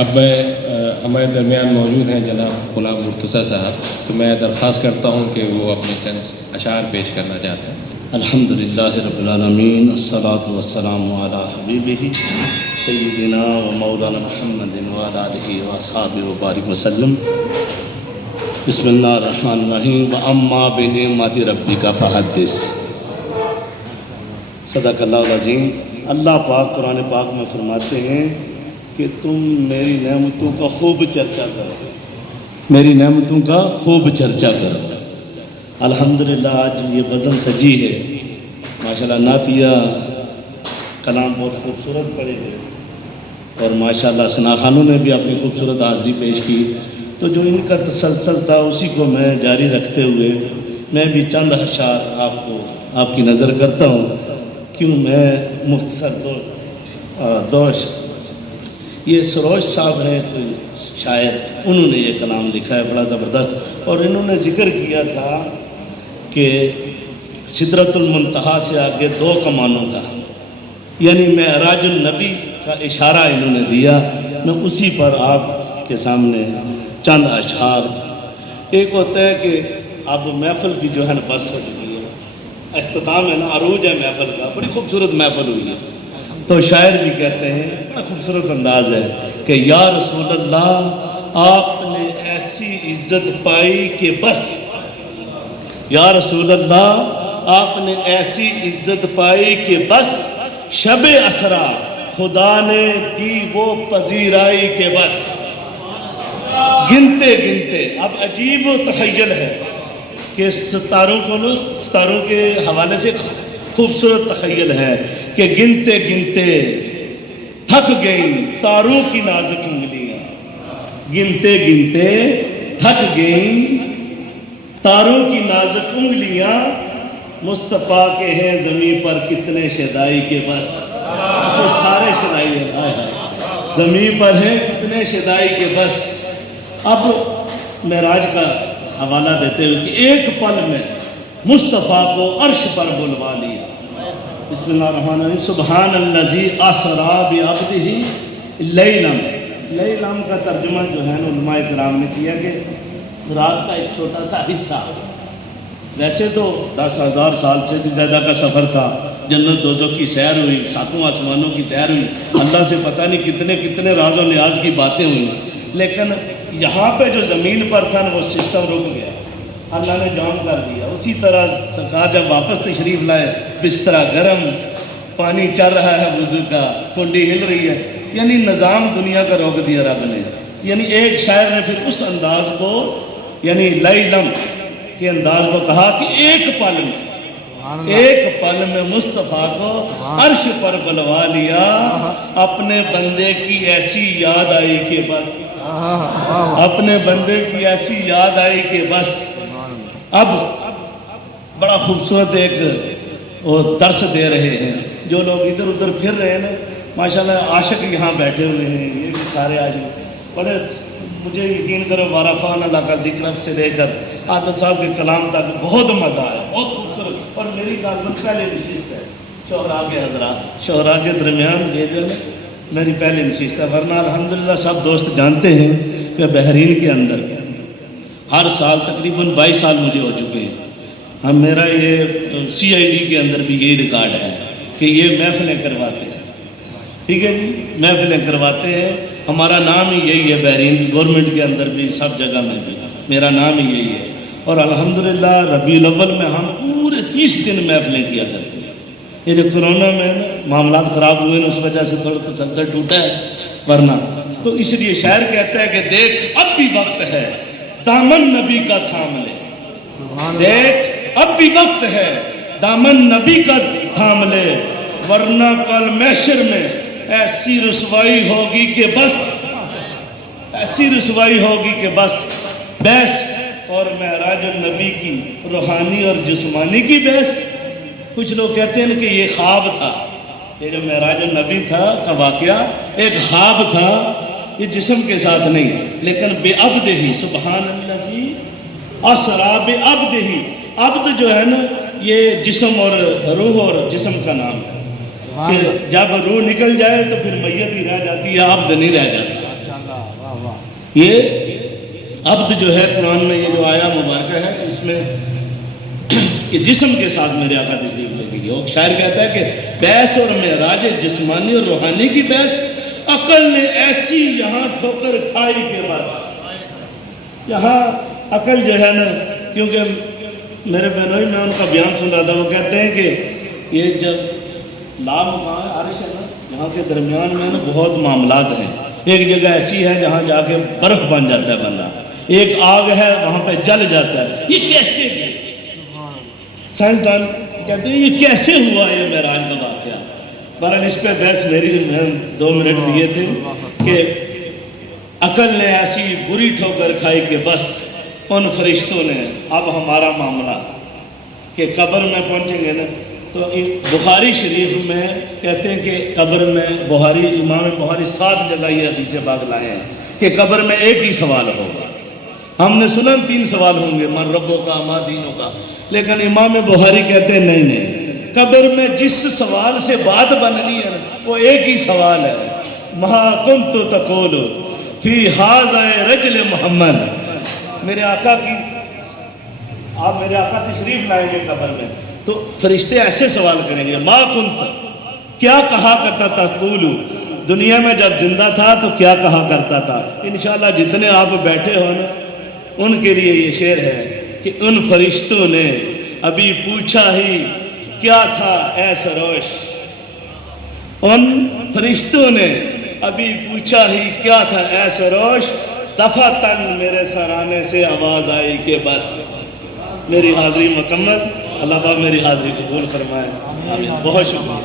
اب میں ہمارے درمیان موجود ہیں جناب غلام مرتضیٰ صاحب، تو میں درخواست کرتا ہوں کہ وہ اپنے چند اشعار پیش کرنا چاہتے ہیں۔ الحمدللہ رب العالمین، الصلاۃ والسلام علی حبیبہ سیدنا و مولانا محمد وعلی آلہ واصحابہ وبارک وسلم۔ بسم اللہ الرحمن الرحیم۔ واما بنعمت ربک فحدث۔ صدق اللہ العظیم۔ اللہ پاک قرآن پاک میں فرماتے ہیں کہ تم میری نعمتوں کا خوب چرچا کرو، میری نعمتوں کا خوب چرچا کرو۔ الحمدللہ آج یہ بزم سجی ہے، ماشاءاللہ نعتیہ کلام بہت خوبصورت پڑے گئے، اور ماشاءاللہ ثنا خانوں نے بھی اپنی خوبصورت حاضری پیش کی۔ تو جو ان کا تسلسل تھا اسی کو میں جاری رکھتے ہوئے میں بھی چند اشعار آپ کی نظر کرتا ہوں۔ کیوں میں مختصر دوش یہ سروش صاحب ہیں کوئی شاعر، انہوں نے یہ کلام لکھا ہے بڑا زبردست، اور انہوں نے ذکر کیا تھا کہ سدرۃ المنتہا سے آگے دو کمانوں کا، یعنی معراج النبی کا اشارہ انہوں نے دیا۔ میں اسی پر آپ کے سامنے چند اشعار، ایک ہوتا ہے کہ اب محفل کی جو ہے نا بس ہو چکی ہے، اختتام ہے نا، عروج ہے محفل کا، بڑی خوبصورت محفل ہوئی ہے، تو شاعر بھی کہتے ہیں، بڑا خوبصورت انداز ہے کہ یا رسول اللہ آپ نے ایسی عزت پائی کہ بس، یا رسول اللہ آپ نے ایسی عزت پائی کہ بس، شب اسرا خدا نے دی وہ پذیرائی کہ بس۔ گنتے گنتے، اب عجیب و تخیل ہے کہ ستاروں کے حوالے سے خوبصورت تخیل ہے کہ گنتے گنتے تھک گئیں تاروں کی نازک انگلیاں، گنتے گنتے تھک گئیں تاروں کی نازک انگلیاں، مصطفیٰ کے ہیں زمین پر کتنے شدائی کے بس۔ تو سارے شدائی ہیں، زمین پر ہیں کتنے شدائی کے بس۔ اب معراج کا حوالہ دیتے ہوئے کہ ایک پل میں مصطفیٰ کو عرش پر بلوا لیا۔ بسم اللہ الرحمن الرحیم۔ سبحان الذی اسری بعبدہ لیلا، لیلا کا ترجمہ جو ہے علماء کرام نے کیا کہ رات کا ایک چھوٹا سا حصہ، ویسے تو 10,000 سال سے بھی زیادہ کا سفر تھا، جنت دوزخ کی سیر ہوئی، ساتوں آسمانوں کی سیر ہوئی، اللہ سے پتہ نہیں کتنے کتنے راز و نیاز کی باتیں ہوئیں، لیکن یہاں پہ جو زمین پر تھا وہ سسٹم رک گیا، اللہ نے جام کر دیا۔ اسی طرح سرکار جب واپس تشریف لائے، بستر گرم، پانی چل رہا ہے وضو کا، کنڈی ہل رہی ہے، یعنی نظام دنیا کا روک دیا رب نے۔ یعنی ایک شاعر نے پھر اس انداز کو، یعنی لیلم کے انداز کو کہا کہ ایک پل میں مصطفیٰ کو عرش پر بلوا لیا، اپنے بندے کی ایسی یاد آئی کہ بس، اپنے بندے کی ایسی یاد آئی کہ بس۔ اب بڑا خوبصورت ایک وہ درس دے رہے ہیں، جو لوگ ادھر ادھر پھر رہے ہیں نا، ماشاءاللہ عاشق یہاں بیٹھے ہوئے ہیں، یہ بھی سارے عاشق بڑے، مجھے یقین کرو بارفان اللہ کا ذکر سے لے کر عادل صاحب کے کلام تک بہت مزہ آیا، بہت خوبصورت۔ اور میری گالبن پہلے نشست ہے شہراء کے حضرات، شہراء کے درمیان یہ جو ہے میری پہلی نشست ہے، ورنہ الحمدللہ سب دوست جانتے ہیں کہ بحرین کے اندر ہر سال تقریباً 22 سال مجھے ہو چکے ہیں، میرا یہ CID کے اندر بھی یہی ریکارڈ ہے کہ یہ محفلیں کرواتے ہیں، ٹھیک ہے جی، محفلیں کرواتے ہیں، ہمارا نام ہی یہی ہے، بحرین گورنمنٹ کے اندر بھی سب جگہ میں بھی میرا نام ہی یہی ہے، اور الحمدللہ ربیع الاول میں ہم پورے 30 دن محفلیں کیا کرتے ہیں۔ یہ جو کرونا میں معاملات خراب ہوئے ہیں اس وجہ سے تھوڑا تسلسل ٹوٹا ہے، ورنہ تو اس لیے شاعر کہتا ہے کہ دیکھ اب بھی وقت ہے دامن نبی کا تھام لے، دیکھ اب بھی وقت ہے دامن نبی کا تھام لے، ورنہ کل محشر میں ایسی رسوائی ہوگی کہ بس، ایسی رسوائی ہوگی کہ بس۔ بحث اور معراج النبی کی روحانی اور جسمانی کی بحث، کچھ لوگ کہتے ہیں کہ یہ خواب تھا، یہ جو معراج النبی تھا کا واقعہ ایک خواب تھا، یہ جسم کے ساتھ نہیں، لیکن بے عبد ہی، سبحان اللہ جی، اسرا بے عبد ہی، عبد جو ہے نا یہ جسم اور روح اور جسم کا نام ہے، کہ جب روح نکل جائے تو پھر میت ہی رہ جاتی ہے، عبد نہیں رہ جاتا۔ یہ عبد جو ہے قرآن میں یہ جو آیا مبارکہ ہے اس میں کہ جسم کے ساتھ میرے آقا تشریف لے کے گئے. وہ شاعر کہتا ہے کہ بیس اور معراج جسمانی اور روحانی کی بیس عقل نے ایسی یہاں ٹھوکر کھائی کے بعد. یہاں عقل جو ہے نا، کیونکہ میرے بہنوئی میں ان کا بیان سن رہا تھا، وہ کہتے ہیں کہ یہ جب مقام ہے عرش ہے نا، یہاں کے درمیان میں نا بہت معاملات ہیں. ایک جگہ ایسی ہے جہاں جا کے برف بن جاتا ہے بندہ، ایک آگ ہے وہاں پہ جل جاتا ہے. یہ کیسے سائنسدان کہتے ہیں یہ کیسے ہوا یہ معراج کا واقعہ؟ بہرحال اس پہ بحث میری میں 2 منٹ دیے تھے کہ عقل نے ایسی بری ٹھوکر کھائی کہ بس ان فرشتوں نے اب ہمارا معاملہ کہ قبر میں پہنچیں گے نا، تو بخاری شریف میں کہتے ہیں کہ قبر میں بخاری امام بخاری 7 جگہ یہ حدیث پاک لائے ہیں کہ قبر میں ایک ہی سوال ہوگا. ہم نے سنا 3 سوال ہوں گے، من ربوں کا ما دینوں کا، لیکن امام بخاری کہتے ہیں نہیں، قبر میں جس سوال سے بات بننی ہے وہ ایک ہی سوال ہے، ما کنت تقول فی ھذا رجل محمد. میرے آقا کی آپ میرے آقا تشریف لائیں گے قبر میں تو فرشتے ایسے سوال کریں گے، ما کنت کیا کہا کرتا تھا، قولو دنیا میں جب زندہ تھا تو کیا کہا کرتا تھا. انشاءاللہ جتنے آپ بیٹھے ہو نا ان کے لیے یہ شعر ہے کہ ان فرشتوں نے ابھی پوچھا ہی کیا تھا اے سروش. ان فرشتوں نے ابھی پوچھا ہی کیا تھا اے سروش، دفعتاً میرے سرانے سے آواز آئی کہ بس میری حاضری مکمل. اللہ پاک میری حاضری قبول فرمائے. آمین. بہت شکریہ.